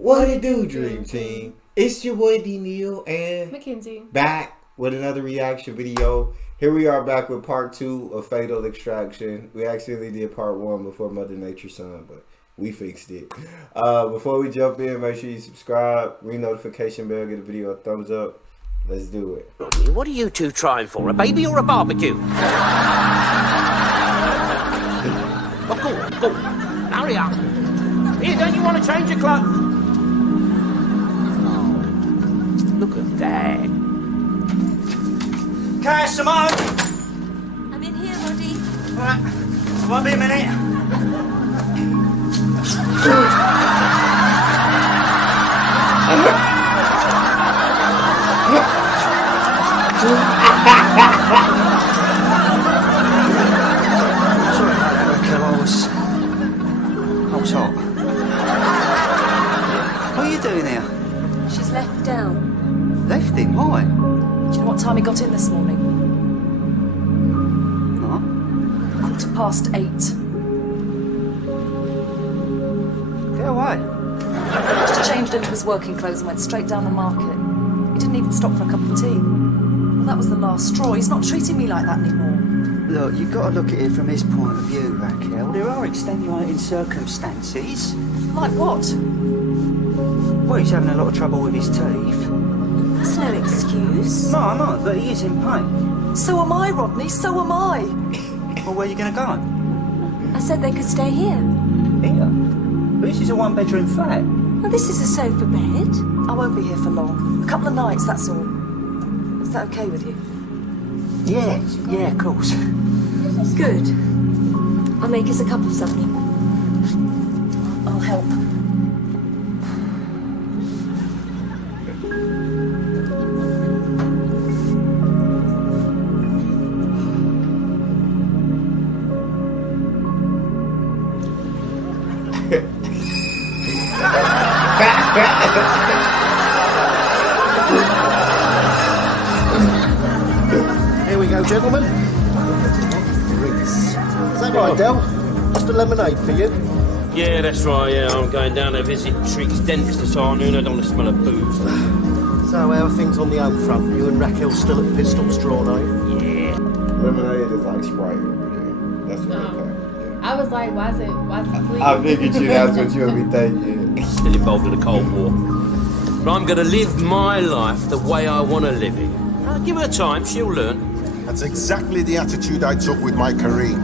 What it do, Dream Team? It's your boy D Neil and Mackenzie back with another reaction video. Here we are back with part 2 of Fatal Extraction. We accidentally did part 1 before Mother Nature Son, but we fixed it. Before we jump in, make sure you subscribe, ring notification bell, give the video a thumbs up. Let's do it. What are you two trying for? A baby or a barbecue? Oh, go. Hurry up. Here, don't you want to change your clothes? Look at that. Okay, Simone. I'm in here, Roddy. Right. Won't be a minute. Sorry about that, Raquel. I was hot. What are you doing here? She's left down. Left him? Why? Do you know what time he got in this morning? No. 8:15. Get away. Just changed into his working clothes and went straight down the market. He didn't even stop for a cup of tea. Well, that was the last straw. He's not treating me like that anymore. Look, you've got to look at it from his point of view, Raquel. There are extenuating circumstances. Like what? Well, he's having a lot of trouble with his teeth. That's no excuse. No, but he is in pain. So am I, Rodney. So am I. Well, where are you going to go? I said they could stay here. Here? But this is a one-bedroom flat. Well, this is a sofa bed. I won't be here for long. A couple of nights, that's all. Is that okay with you? Yeah, of course. Good. I'll make us a cup of something. I'll help. Here we go, gentlemen. Is that right, Del? Just a lemonade for you. Yeah, that's right, yeah. I'm going down to visit Triggs dentist this afternoon. I don't want to smell of booze. So, how are things on the home front? You and Raquel still at pistols drawn, are you? Yeah. Lemonade is like Sprite over there. That's what they call it. I was like, why is it clean? I figured that's what you'll be thinking. Still involved in the Cold War. But I'm going to live my life the way I want to live it. Give her time, she'll learn. That's exactly the attitude I took with my career.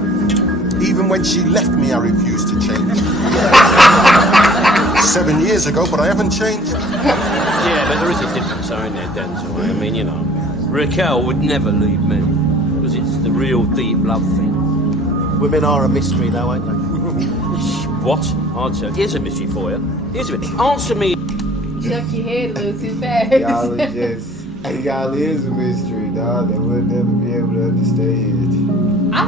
Even when she left me, I refused to change. 7 years ago, but I haven't changed. Yeah, but there is a difference, though, isn't there, Denzel? I mean, you know, Raquel would never leave me. Because it's the real deep love thing. Women are a mystery, though, ain't they? What? Answer. Here's a mystery for you. Here's a mystery. Answer me. Shuck your head a little too fast. Y'all is a mystery, dog. They would never be able to understand. I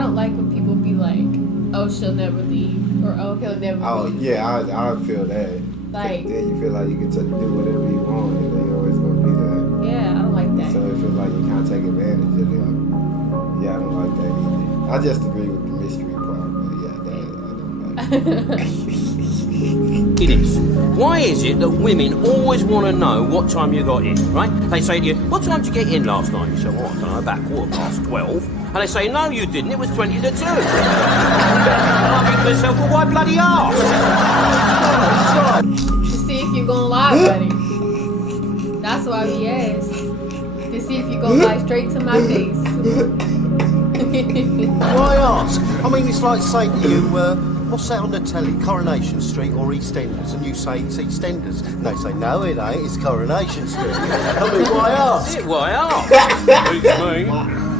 don't like when people be like, oh, she'll never leave, or oh, he'll never leave. Yeah, I feel that. Like, then you feel like you can do whatever you want, and they always gonna be there. yeah, I don't like that. So it feels like you can't take advantage of them. Yeah, I don't like that either. I just agree with the mystery part, but yeah, that I don't like. It is. Why is it that women always want to know what time you got in, right? They say to you, what time did you get in last night? You say, well, I don't know, about 12:15. And they say, no, you didn't, it was 20 to 2. And I think to myself, well, why bloody ask? To see if you're gonna lie, buddy. That's why we ask. To see if you're gonna lie straight to my face. Why ask? I mean, it's like saying to you, what's that on the telly, Coronation Street or EastEnders? And you say it's EastEnders. And they say, no, it ain't, it's Coronation Street. I mean, why ask? Why ask? Beats me.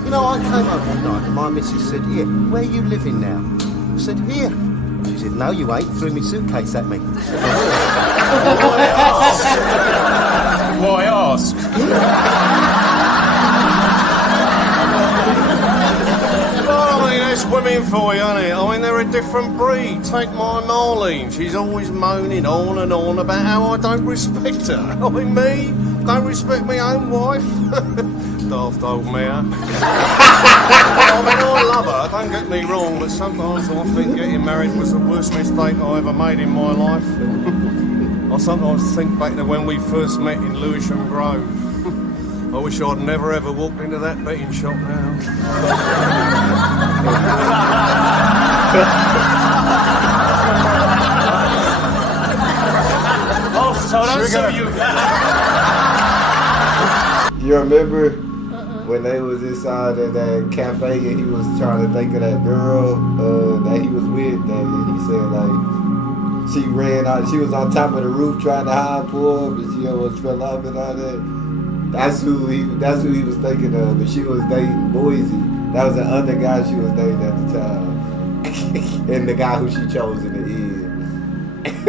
You know, I came home one night and my missus said, here, where are you living now? I said, here. She said, no, you ain't. Threw me suitcase at me. Why ask? Well, I mean, that's women for you, isn't it? I mean, they're a different breed. Take my Marlene. She's always moaning on and on about how I don't respect her. I mean, me? Don't respect my own wife? Daft old mare. I mean, I love her, don't get me wrong, but sometimes I think getting married was the worst mistake I ever made in my life. I I sometimes think back to when we first met in Lewisham Grove. I wish I'd never ever walked into that betting shop now. Oh, so don't Sugar. you. You remember when they was inside of that cafe and he was trying to think of that girl that he was with, that he said like she ran out, she was on top of the roof trying to hide for him, and she almost fell off and all that. That's who he was thinking of, and she was dating Boise. That was the other guy she was dating at the time, and the guy who she chose in the end.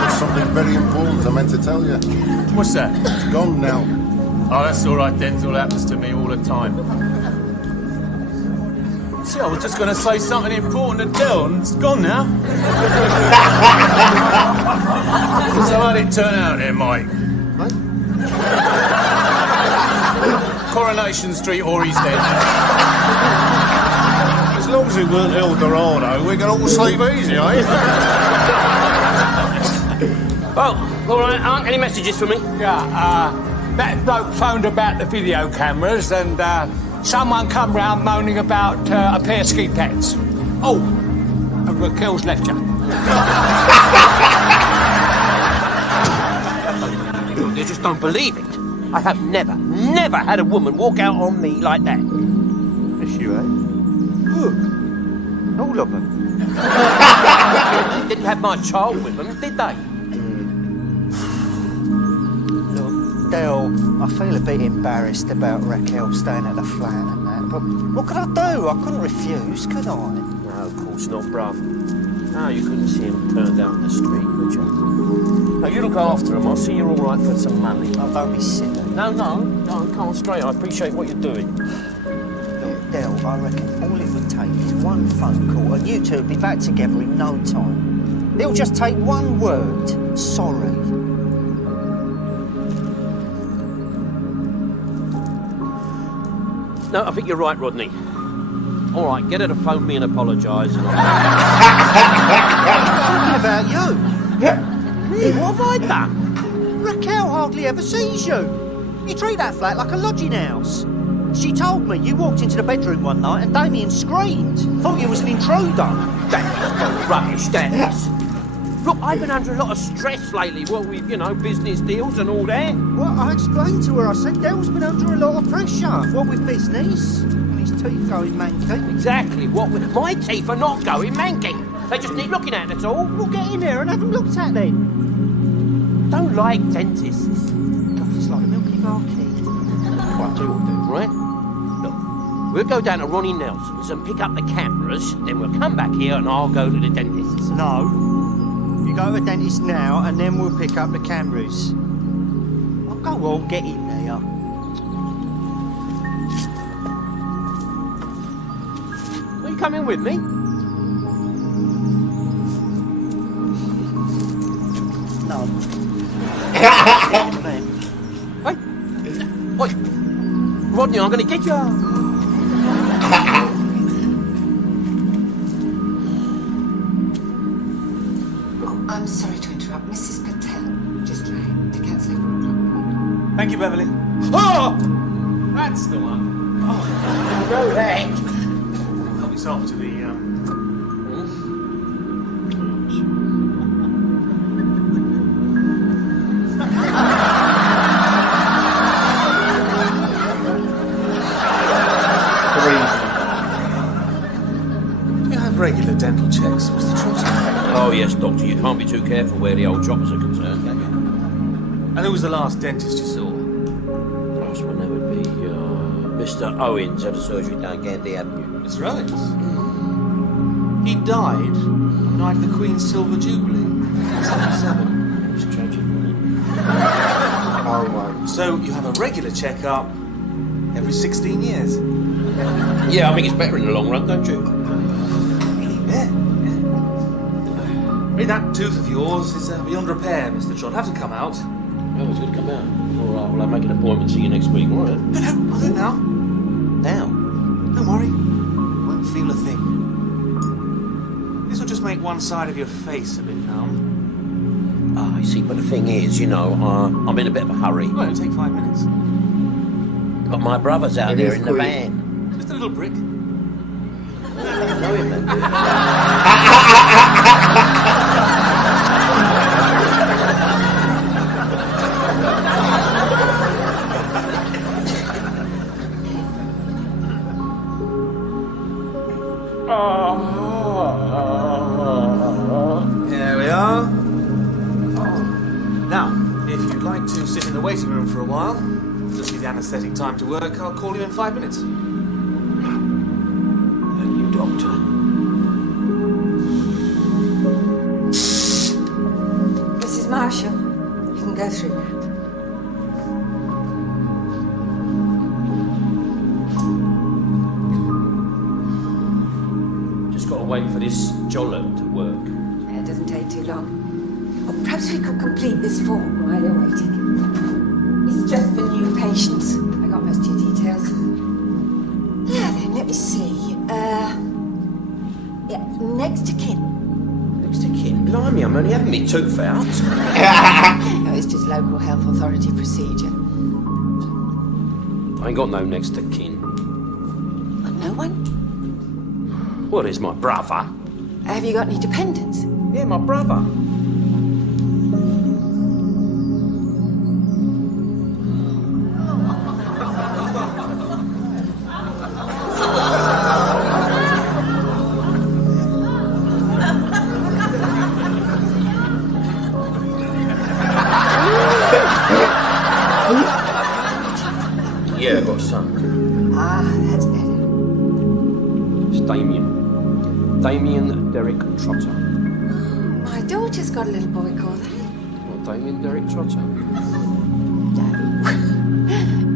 There's something very important I meant to tell you. What's that? It's gone now. Oh, that's all right, Denzel. Happens to me all the time. See, I was just going to say something important to Del, and it's gone now. So how did it turn out there, Mike? Coronation Street or he's dead. As long as it weren't El Dorado, we can all sleep easy, eh? Oh, all right, Aunt, any messages for me? Yeah, that bloke phoned about the video cameras and someone come round moaning about a pair of ski pants. Oh, and Raquel's left you. You just don't believe it. I have never had a woman walk out on me like that. Yes, you have. Look, all of them. They didn't have my child with them, did they? Look, Del, I feel a bit embarrassed about Raquel staying at the flat and that, but what could I do? I couldn't refuse, could I? No, of course not, bruv. No, you couldn't see him turned down the street, could you? Now, you look after him. I'll see you're all right for some money. Oh, don't be silly. No, come on straight. I appreciate what you're doing. Look, Del, I reckon all it would take is one phone call and you two would be back together in no time. It'll just take one word. Sorry. No, I think you're right, Rodney. All right, get her to phone me and apologise. Talking about you. Me? What have I done? Raquel hardly ever sees you. You treat that flat like a lodging house. She told me you walked into the bedroom one night and Damien screamed. Thought you was an intruder. That's rubbish, that is. Look, I've been under a lot of stress lately, what with, business deals and all that. Well, I explained to her, I said Del's been under a lot of pressure. What with business? And his teeth going manky. Exactly, what with... My teeth are not going manking. They just need looking at, that's all. We'll get in there and have them looked at then. Don't like dentists. God, it's like a Milky Bar key. Well, I'll tell you what we'll do, right? Look, we'll go down to Ronnie Nelson's and pick up the cameras, then we'll come back here and I'll go to the dentist's. No. You go to the dentist now and then we'll pick up the cameras. Oh, go on, get in there. Are you coming with me? No. Hey, wait, Rodney, I'm going to get you. I'm sorry to interrupt. Mrs. Patel just tried to cancel her 4 o'clock appointment. Thank you, Beverly. Oh! That's the one. Oh, Go there. help yourself to the, Do you have regular dental checks, Mr. Trotter? Oh, yes, Doctor, you can't be too careful where the old choppers are concerned, can you? And who was the last dentist you saw? Last one, that would be Mr. Owens at a surgery down Gandhi Avenue. Mr. Owens. He died on the night of the Queen's Silver Jubilee, 1977. It's tragic, wasn't Oh my. So you have a regular checkup every 16 years? it? Yeah, I think it's better in the long run, don't you? Yeah. I mean, that tooth of yours is beyond repair, Mr. Trott. Have to come out. Oh, it's going to come out. All right, well, I'll make an appointment. See you next week, all right? No, I'll do it now. Now? Don't worry. You won't feel a thing. This will just make one side of your face a bit numb. You see, but the thing is, you know, I'm in a bit of a hurry. Well, it'll take 5 minutes. But my brother's out It there is in quick. the van. Just a little brick. Know him then, do you? There we are. Now, if you'd like to sit in the waiting room for a while, to see the anaesthetic time to work, I'll call you in 5 minutes. Thank you, Doctor. Mrs. Marshall, you can go through now. Just got to wait for this jollop to work. It doesn't take too long. Or perhaps we could complete this form while you're waiting. It's just for new patients. I got most of your details. Now then, let me see. Yeah, next to kin. Next to kin. Blimey, I'm only having me tooth out. No, it's just local health authority procedure. I ain't got no next to kin. No one? Well, there's my brother. Have you got any dependents? Yeah, my brother. Yeah, I've got a son. Ah, that's better. It's Damien. Damien Derek Trotter. My daughter's got a little boy called that. What, Damien Derek Trotter? No.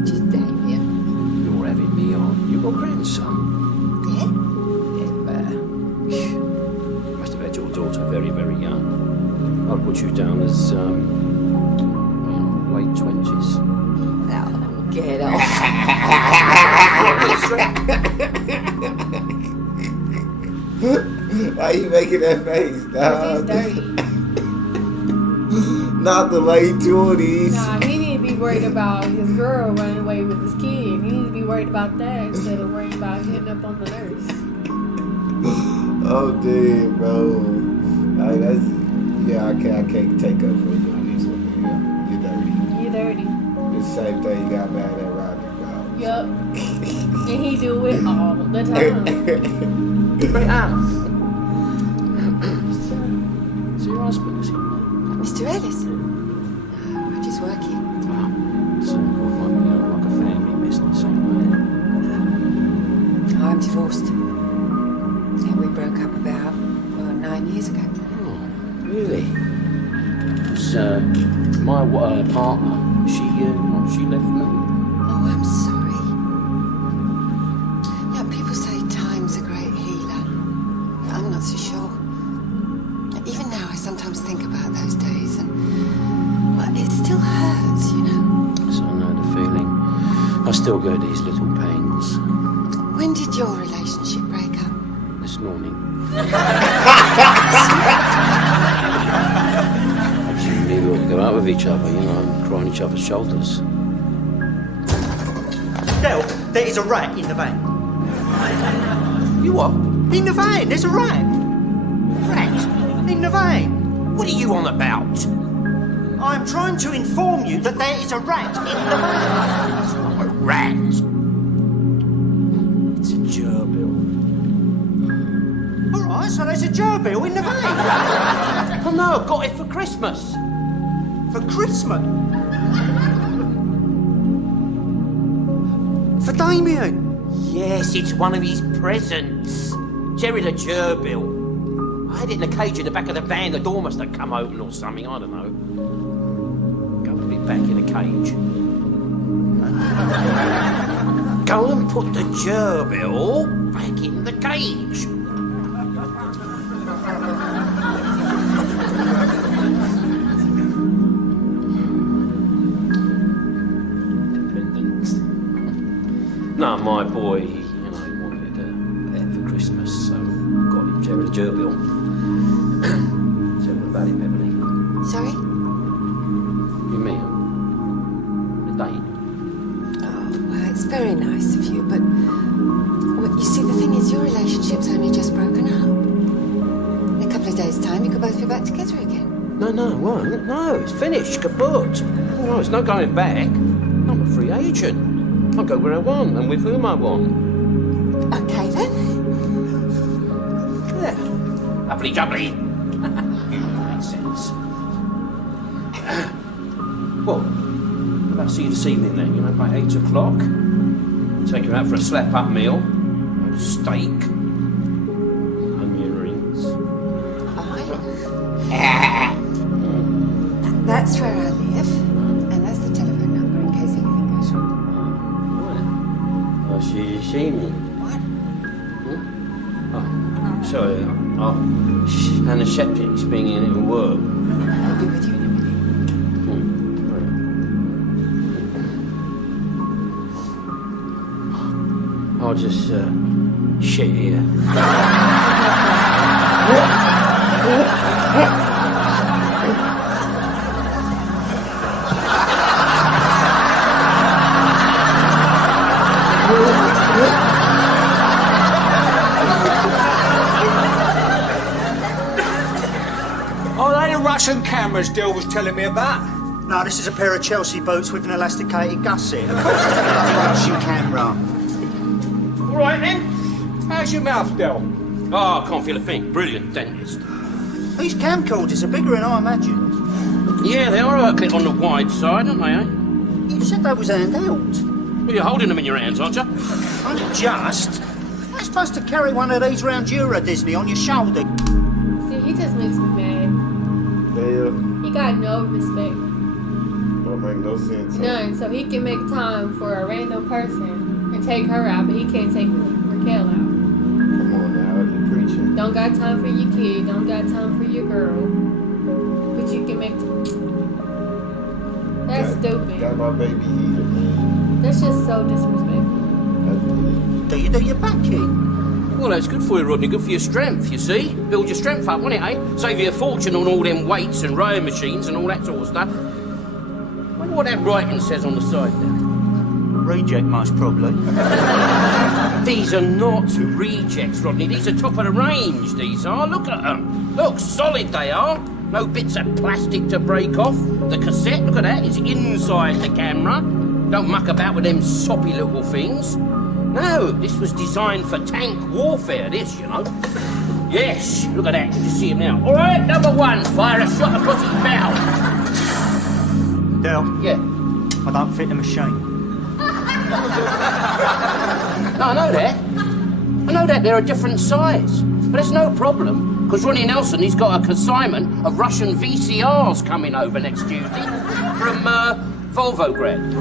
Just Damien. You're having me on. You got a grandson? Yeah? You must have had your daughter very, very young. I'll put you down as, late 20s. Oh, get off. Why are you making that face, Because dog? he's dirty. Not the late 20s. Nah, he need to be worried about his girl running away with his kid. He need to be worried about that instead of worrying about hitting up on the nurse. Oh, damn, bro. Like, that's, yeah, I can't take up for you on this one, man. You're dirty. You dirty. The same thing you got mad at Rodney, dog. Yup. And he do it all the time. Great house. Is your husband, is he? Mr. Ellis? Roger's working. So, it might be like a family business, anyway. I'm divorced. Yeah, we broke up about 9 years ago. Oh, really? Because my partner, she left me. Oh, I'm sorry. Now, people say time's a great healer. I'm not so sure. Even now, I sometimes think about those days, and well, it still hurts, you know. So I know the feeling. I still get these little pains. When did your relationship break up? This morning. We ought to go out with each other, you know, and cry on each other's shoulders. Del, there is a rat in the van. You what? In the van, there's a rat. Rat? In the van. What are you on about? I'm trying to inform you that there is a rat in the van. It's not a rat. It's a gerbil. All right, so there's a gerbil in the van. Oh no, I've got it for Christmas. For Christmas? For Damien? Yes, it's one of his presents. Jerry the gerbil. I had it in a cage in the back of the van. The door must have come open or something. I don't know. Go put it back in a cage. Go and put the gerbil back in the cage. No, my boy, he wanted a pet for Christmas, so got him Jerry the gerbil. Tell me about him, Beverly. Sorry? go back together again? No, it won't. No, it's finished, kaput. No, there's no going back. I'm a free agent. I'll go where I want and with whom I want. Okay then. Yeah. Lovely jubbly. Makes sense. Well, how about see you this evening then? You know, by 8 o'clock. Take you out for a slap-up meal. Steak. Onion rings. That's where I live, and that's the telephone number in case anything goes wrong. Oh, she me. What? Oh, sorry. Anesthetic is being in at work. I'll be with you in a minute. I'll just shit here. Oh, they the Russian cameras Dill was telling me about. No, this is a pair of Chelsea boots with an elasticated gusset. Of course, it's a Russian camera. All right then. How's your mouth, Dill? Oh, I can't feel a thing. Brilliant dentist. These camcorders are bigger than I imagined. Yeah, they are a bit on the wide side, aren't they, eh? You said they was handheld. Well, you're holding them in your hands, aren't you? I'm just. You're supposed to carry one of these round Euro Disney on your shoulder. See, he just makes me mad. Damn. He got no respect. Don't make no sense. None. So he can make time for a random person and take her out, but he can't take Raquel out. Come on now, you're preaching. Don't got time for your kid. Don't got time for your girl. But you can make time. That's stupid. Got my baby heater, man. That's just so disrespectful. Do you do your backing? Well, that's good for you, Rodney. Good for your strength, you see? Build your strength up, won't it, eh? Save you a fortune on all them weights and rowing machines and all that sort of stuff. Wonder what that writing says on the side there. Reject, most probably. These are not rejects, Rodney. These are top of the range, these are. Look at them. Look, solid they are. No bits of plastic to break off. The cassette, look at that, is inside the camera. Don't muck about with them soppy little things. No, this was designed for tank warfare, this, you know. Yes, look at that. You can see him now. All right, number one, fire a shot across his bow. Del, Yeah. I don't fit the machine. No, I know that. I know that they're a different size. But it's no problem, because Ronnie Nelson, he's got a consignment of Russian VCRs coming over next Tuesday from Volvograd.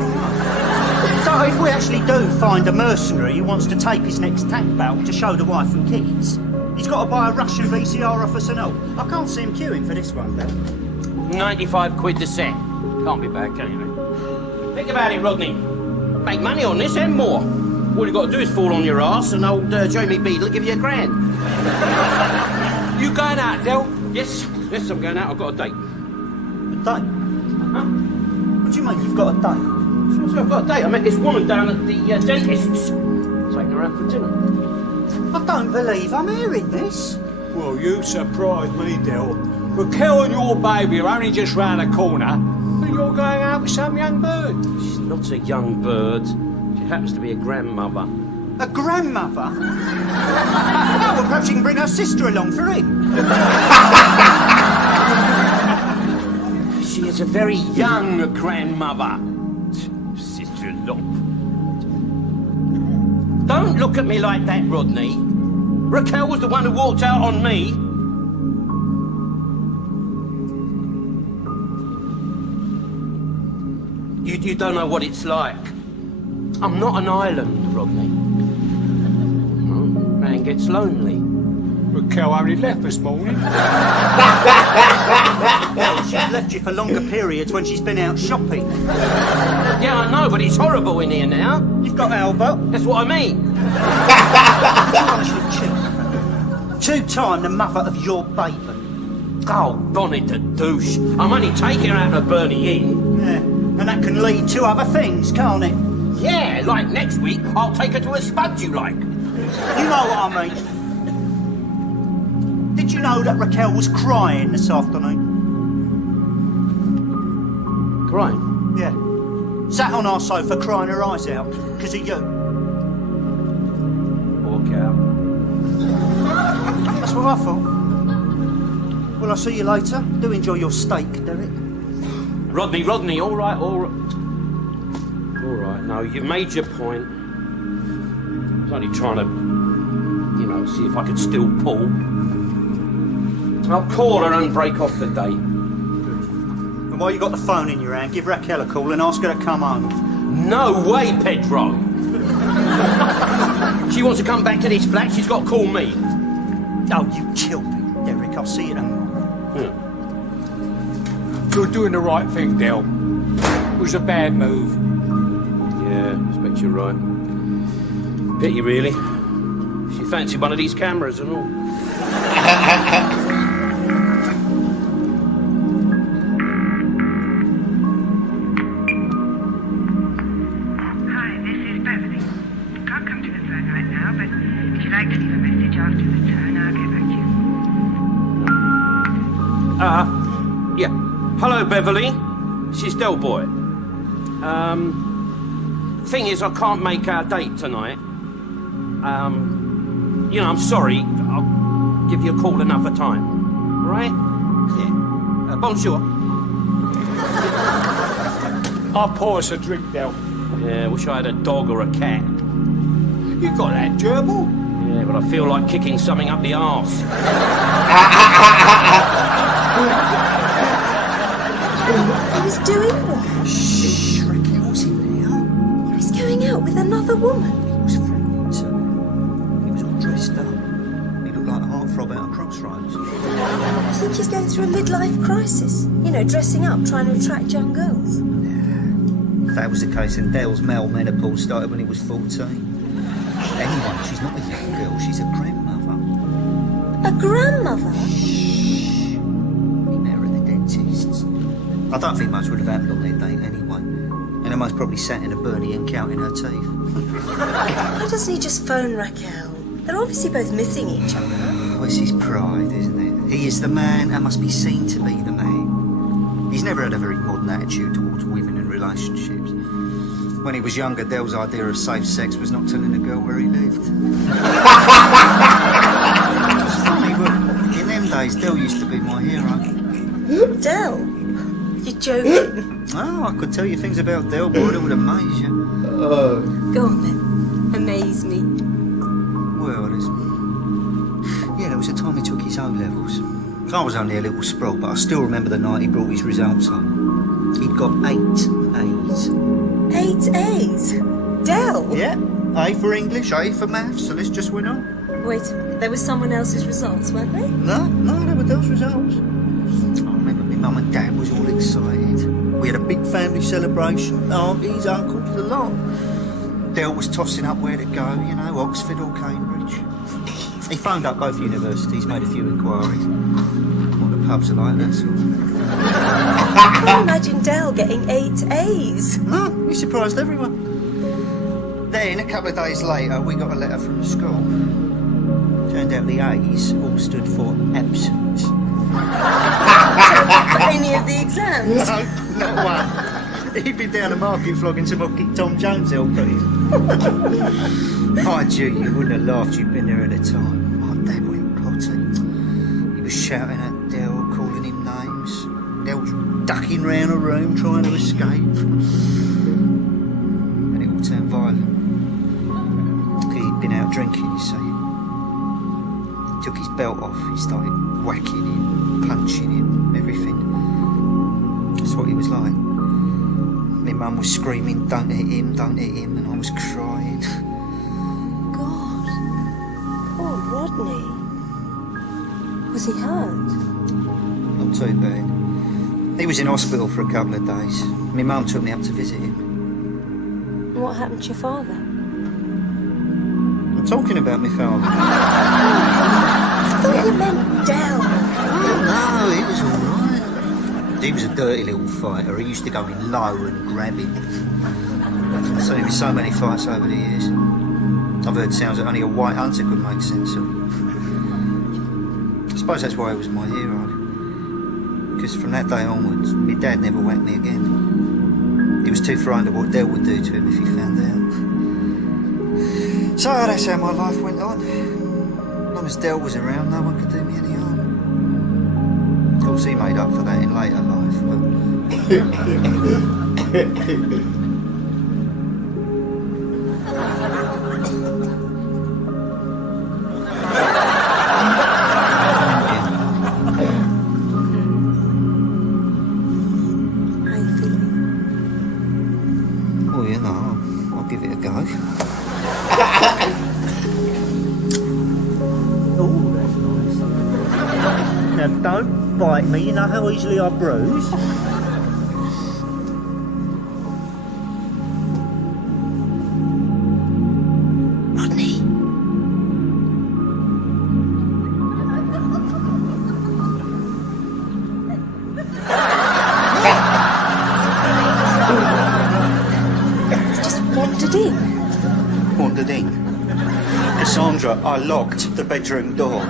So if we actually do find a mercenary who wants to tape his next tank battle to show the wife and kids, he's got to buy a Russian VCR off us and all. I can't see him queuing for this one, Del. 95 quid a set. Can't be bad, can you? Think about it, Rodney. Make money on this and more. All you got to do is fall on your ass and old Jamie Beadle will give you $1,000. You going out, Dill? Yes, I'm going out. I've got a date. A date? Huh? What do you mean you've got a date? So I've got a date. I met this woman down at the dentist's. Taking her out for dinner. I don't believe I'm hearing this. Well, you surprised me, Dill. Raquel and your baby are only just round the corner, and you're going out with some young bird. She's not a young bird. She happens to be a grandmother. A grandmother? Oh, well, perhaps you can bring her sister along for him. She is a very young grandmother. Sister-in-law. Don't look at me like that, Rodney. Raquel was the one who walked out on me. You don't know what it's like. I'm not an island, Rodney. Man gets lonely. Raquel only left this morning. Well, she's left you for longer periods when she's been out shopping. Yeah, I know, but it's horrible in here now. You've got Albert. That's what I mean. Two-time the mother of your baby. Oh, bonnet the douche. I'm only taking her out to Bernie Inn. Yeah, and that can lead to other things, can't it? Yeah, like next week, I'll take her to a spud you like. You know what I mean. Did you know that Raquel was crying this afternoon? Crying? Yeah. Sat on our sofa crying her eyes out because of you. Poor cow. That's what I thought. Well, I'll see you later. Do enjoy your steak, Derek. Rodney, all right. All right, no, you've made your point. I was only trying to, see if I could still pull. I'll call her and break off the date. And while you got the phone in your hand, give Raquel a call and ask her to come home. No way, Pedro. She wants to come back to this flat, she's got to call me. Oh, you killed me, Derek. I'll see you tomorrow. You're doing the right thing, Del. It was a bad move. Yeah, I expect you're right. Pity, really. She fancied one of these cameras and all. Hi, this is Beverly. Can't come to the phone right now, but if you'd like to leave a message after the tone, I'll get back to you. Yeah. Hello, Beverly. This is Del Boy. Thing is, I can't make our date tonight. I'm sorry. I'll give you a call another time. All right? Yeah. Bonjour. I'll pour us a drink, Del. Yeah, wish I had a dog or a cat. You got that gerbil? Yeah, but I feel like kicking something up the arse. He was doing what? Shh, Raquel's in there. He was going out with another woman. He was friends. He was all dressed up. He looked like a heartthrob out of Crossroads. I think he's going through a midlife crisis. Dressing up, trying to attract young girls. If that was the case, then Dale's male menopause started when he was 14. Anyway, she's not a young girl, she's a grandmother. A grandmother? He met her at the dentist's. I don't think much would have happened on their date anyway. And they most probably sat in a Bernie and counting her teeth. Why doesn't he just phone Raquel? They're obviously both missing each other. Oh, it's his pride, isn't it? He is the man and must be seen to be the man. He's never had a very modern attitude towards women and relationships. When he was younger, Dale's idea of safe sex was not telling a girl where he lived. It's funny, but in them days, Dale used to be my hero. Dale? You're joking. Oh, I could tell you things about Dale, boy, that would amaze you. Go on then. Amaze me. Well, there was a time he took his O-levels. I was only a little sprawl, but I still remember the night he brought his results home. He'd got 8 A's. 8 A's? Dale? Yeah, A for English, A for maths, so this just went on. Wait a minute, there were someone else's results, weren't they? No, they were Dale's results. I remember my mum and dad was all excited. We had a big family celebration, aunties, uncles, the lot. Dale was tossing up where to go, Oxford or Cambridge. He phoned up both universities, made a few inquiries. What the pubs are like, that's all. I can't imagine Dale getting 8 A's. No, he surprised everyone. Then, a couple of days later, we got a letter from the school. Turned out the A's all stood for absent. For any of the exams? No, not one. He'd been down the market flogging some Rocky Tom Jones LPs. Mind you, you wouldn't have laughed, you'd been there at the time. My dad went potty. He was shouting at Dale, calling him names. Dale was ducking round the room, trying to escape. And it all turned violent. He'd been out drinking, you see. He took his belt off, he started whacking him, punching him, everything. That's what he was like. My mum was screaming, don't hit him, and I was crying. God. Poor Rodney. Was he hurt? Not too bad. He was in hospital for a couple of days. My mum took me up to visit him. What happened to your father? I'm talking about my father. I thought you meant Dale. No, he was all right. He was a dirty little fighter. He used to go in low and grab him. I've seen him in so many fights over the years. I've heard sounds that only a white hunter could make sense of. suppose that's why he was my hero. Because from that day onwards, my dad never whacked me again. He was too frightened of what Del would do to him if he found out. So that's how my life went on. As long as Del was around, no one could do me any harm. Of course, he made up for that in later life, but... Well, you know, I'll give it a go. Oh, that's nice. Now, don't bite me. You know how easily I bruise. Rodney. Just wandered in. Wandered in. Cassandra, I locked the bedroom door.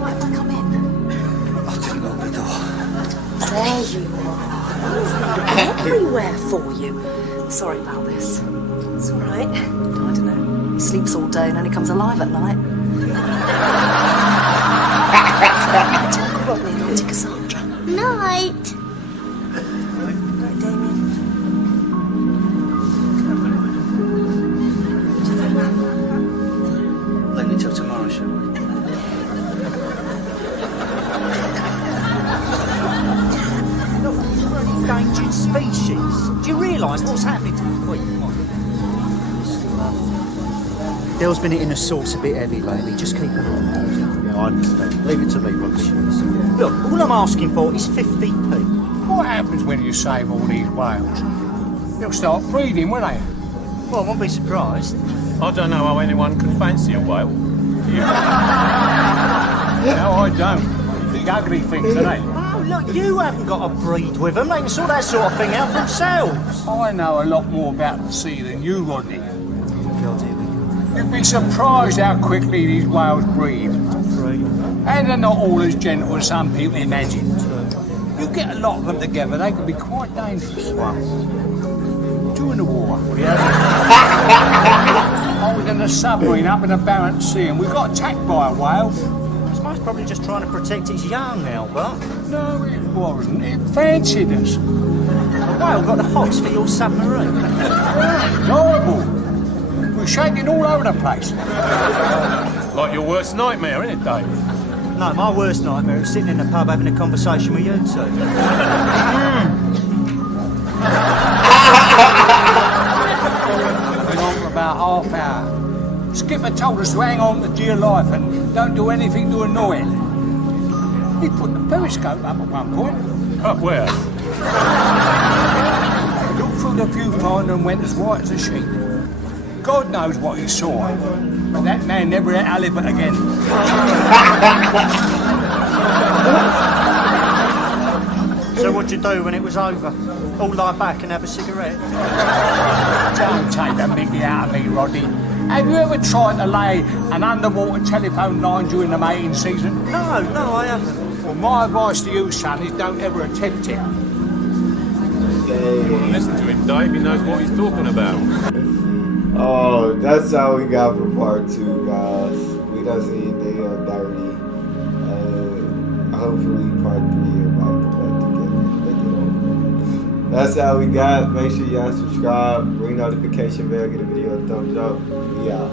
Right, if I come in. I didn't lock the door. There you are. He's looking everywhere for you. Sorry about this. It's all right. I don't know. He sleeps all day and only comes alive at night. To Uncle Rodney and Auntie Cassandra. Night. Right, Damien. Leave it till tomorrow, shall we? Look, you're an endangered species. Do you realise what's happening to the Queen? Del's been hitting the sauce a bit heavy lately. Just keep an eye on it. Yeah, I understand. Leave it to me, Rodney. Look, all I'm asking for is 50p. What happens when you save all these whales? They'll start breeding, won't they? Well, I won't be surprised. I don't know how anyone could fancy a whale. No, I don't. Big ugly things, aren't they? Oh, look, you haven't got to breed with them. They can sort that sort of thing out themselves. I know a lot more about the sea than you, Rodney. You'd be surprised how quickly these whales breed. And they're not all as gentle as some people imagine. You get a lot of them together, they can be quite dangerous. During the war, I was in a submarine up in the Barents Sea and we got attacked by a whale. This man's probably just trying to protect his young, Albert. No, it wasn't. It fancied us. The whale got the hots for your submarine. Horrible. We're shaking all over the place. Like your worst nightmare, isn't it, Dave? No, my worst nightmare is sitting in the pub having a conversation with you two. Went on for about half hour. Skipper told us to hang on to dear life and don't do anything to annoy it. He put the periscope up at one point. Up where? Looked through the viewfinder and went as white as a sheet. God knows what he saw, but that man never ate halibut again. So what'd you do when it was over? All lie back and have a cigarette? Don't take the mickey out of me, Roddy. Have you ever tried to lay an underwater telephone line during the mating season? No, I haven't. Well, my advice to you, son, is don't ever attempt it. Listen to him, Dave. He knows what he's talking about. Oh, that's all we got for part 2, guys. We done see they are dirty. Hopefully part 3 everybody get back together. Make it over. That's all we got. Make sure y'all subscribe, ring notification bell, get a video a thumbs up. We out.